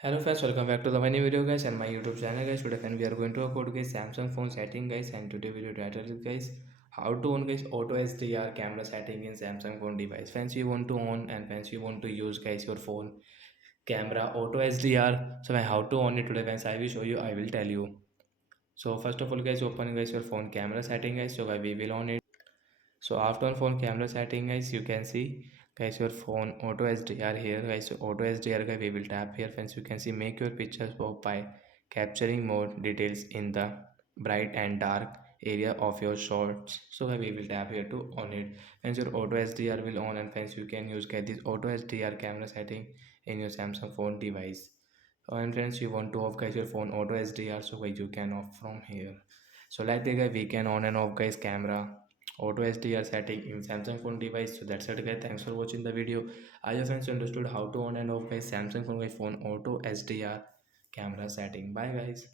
Hello friends, welcome back to the my new video guys and my YouTube channel guys. Today friend we are going to talk about guys Samsung phone setting guys, and today video title is guys how to on guys auto HDR camera setting in Samsung phone device. Friends you want to on and friends you want to use guys your phone camera auto HDR. So how to on it today friends I will show you, I will tell you. So first of all guys, open guys your phone camera setting guys. So we will on it. So after on phone camera setting guys, you can see guys your phone auto HDR here guys. So auto HDR guys, we will tap here friends. You can see make your pictures pop by capturing more details in the bright and dark area of your shots. So guys, we will tap here to on it. Friends, your auto HDR will on, and friends you can use get this auto HDR camera setting in your Samsung phone device. And friends, you want to off guys your phone auto HDR, so guys you can off from here. So like the guy we can on and off guys camera auto HDR setting in Samsung phone device. So that's it guys, thanks for watching the video. I hope friends understood how to on and off guys Samsung phone auto HDR camera setting. Bye guys.